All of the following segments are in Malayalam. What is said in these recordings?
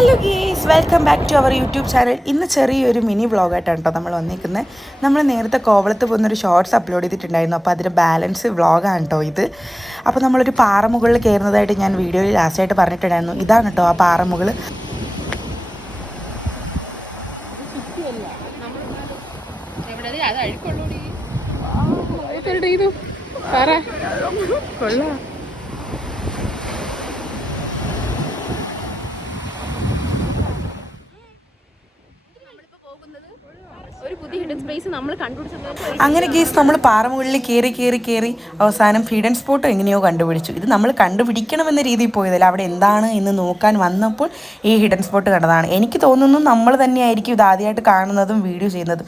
Hello guys, welcome back to our YouTube channel. ഇന്ന് ചെറിയൊരു മിനി വ്ളോഗായിട്ടാണ് കേട്ടോ നമ്മൾ വന്നിരിക്കുന്നത്. നമ്മൾ നേരത്തെ കോവളത്ത് പോകുന്നൊരു ഷോർട്സ് അപ്ലോഡ് ചെയ്തിട്ടുണ്ടായിരുന്നു. അപ്പോൾ അതിൻ്റെ ബാലൻസ് വ്ളോഗാണ് കേട്ടോ ഇത്. അപ്പോൾ നമ്മളൊരു പാറമുകളിൽ കയറുന്നതായിട്ട് ഞാൻ വീഡിയോയിൽ ലാസ്റ്റായിട്ട് പറഞ്ഞിട്ടുണ്ടായിരുന്നു. ഇതാണ് കേട്ടോ ആ പാറമുകൾ. അങ്ങനെ ഗീസ് നമ്മൾ പാറമുകളിൽ കയറി അവസാനം ഹിഡൻ സ്പോട്ട് എങ്ങനെയോ കണ്ടുപിടിച്ചു. ഇത് നമ്മൾ കണ്ടുപിടിക്കണമെന്ന രീതിയിൽ പോയതല്ല, അവിടെ എന്താണ് എന്ന് നോക്കാൻ വന്നപ്പോൾ ഈ ഹിഡൻ സ്പോട്ട് കണ്ടതാണ്. എനിക്ക് തോന്നുന്നു നമ്മൾ തന്നെയായിരിക്കും ഇത് ആദ്യമായിട്ട് കാണുന്നതും വീഡിയോ ചെയ്യുന്നതും.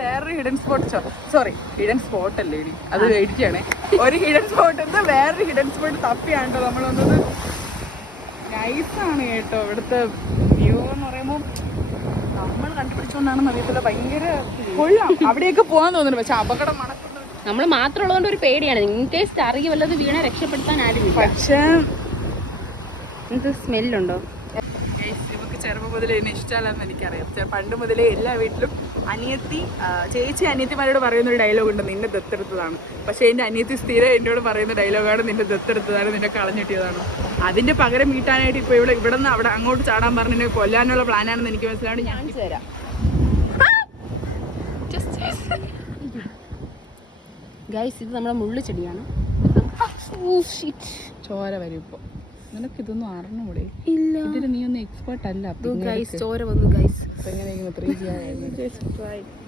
വേറൊരു ഹിഡൻ സ്പോട്ട് ഹിഡൻ സ്പോട്ട് അല്ലേ അത് മേടിക്കുകയാണേ. ഒരു ഹിഡൻ സ്പോട്ട് വേറൊരു ഹിഡൻ സ്പോട്ട് തപ്പിയാണ് കേട്ടോ നമ്മൾ വന്നത്. നൈസാണ് കേട്ടോ ഇവിടുത്തെ വ്യൂ എന്ന് പറയുമ്പോൾ. നമ്മൾ കണ്ടുപിടിച്ചോണ്ടാണെന്ന് അറിയത്തില്ല, ഭയങ്കര കൊള്ളാം. അവിടെയൊക്കെ പോകാൻ തോന്നുന്നു, പക്ഷെ അപകടം മണക്കുന്നത് നമ്മൾ മാത്രമുള്ളതുകൊണ്ട് ഒരു പേടിയാണ്. ഇൻകേസ് അറിയ വല്ലത് വീണെ രക്ഷപ്പെടുത്താൻ ആരും. പക്ഷേ ഇത് സ്മെല്ലുണ്ടോ? ഇവർക്ക് ചെറുപ്പം മുതലേ എന്നെ ഇഷ്ടമല്ലെന്ന് എനിക്കറിയാം. പണ്ട് മുതലേ എല്ലാ വീട്ടിലും ചേച്ചി അനിയത്തിമാരോട് പറയുന്നൊരു ഡയലോഗ് ഉണ്ട്, നിന്നെ ദത്തെടുത്തതാണ്. പക്ഷേ എൻ്റെ അനിയത്തി സ്ഥിരം എന്നോട് പറയുന്ന ഡയലോഗാണ്, നിന്നെ ദത്തെടുത്തതാണ്, നിന്നെ കളഞ്ഞിട്ടിയതാണ്. അതിൻ്റെ പകരം വീട്ടാനായിട്ട് ഇപ്പോൾ ഇവിടെ നിന്ന് അവിടെ അങ്ങോട്ട് ചാടാൻ പറഞ്ഞ് എന്നെ കൊല്ലാനുള്ള പ്ലാനാണെന്ന് എനിക്ക് മനസ്സിലാവുണ്ട്. ഞാൻ തരാം. ഗൈസ്, ഇത് നമ്മുടെ മുള്ളു ചെടിയാണ്. ചോര വരും ഇപ്പോൾ. നിനക്ക് ഇതൊന്നും അറിഞ്ഞൂടെ? ഇല്ല, ഇതിൽ നീ ഒന്നും എക്സ്പേർട്ട് അല്ല. ചോര വന്നു ഗൈസ്.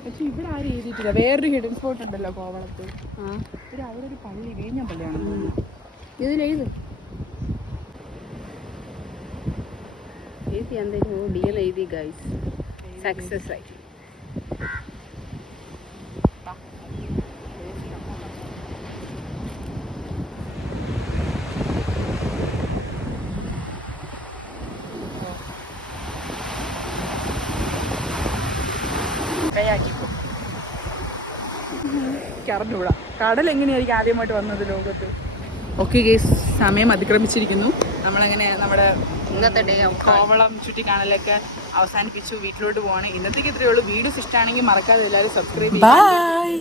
പക്ഷെ ഇവിടെ ആരും എഴുതിയിട്ടില്ല. വേറൊരു ഹിഡൻ സ്പോട്ട് ഉണ്ടല്ലോ കോവളത്ത്. ഇവിടെ അവിടെ ഒരു പള്ളി, വീഞ്ഞ പള്ളിയാണ്. ഇതിലെഴുതു എഴുതി എന്തെങ്കിലും ഡിയൽ എഴുതി ഗൈസ്. സക്സസ് ആയി. അറിഞ്ഞൂടാ കടൽ എങ്ങനെയായിരിക്കും ആദ്യമായിട്ട് വന്നത് ലോകത്ത്. ഓക്കെ ഗേസ്, സമയം അതിക്രമിച്ചിരിക്കുന്നു. നമ്മളങ്ങനെ നമ്മുടെ ഇന്നത്തെ ഡേ കോവളം ചുറ്റിക്കാണലൊക്കെ അവസാനിപ്പിച്ചു. വീട്ടിലോട്ട് പോവാണ്. ഇന്നത്തേക്ക് ഇത്രയേ ഉള്ളൂ. വീഡിയോസ് ഇഷ്ടമാണെങ്കിൽ മറക്കാതെ എല്ലാവരും സബ്സ്ക്രൈബ് ചെയ്യുക. ബൈ.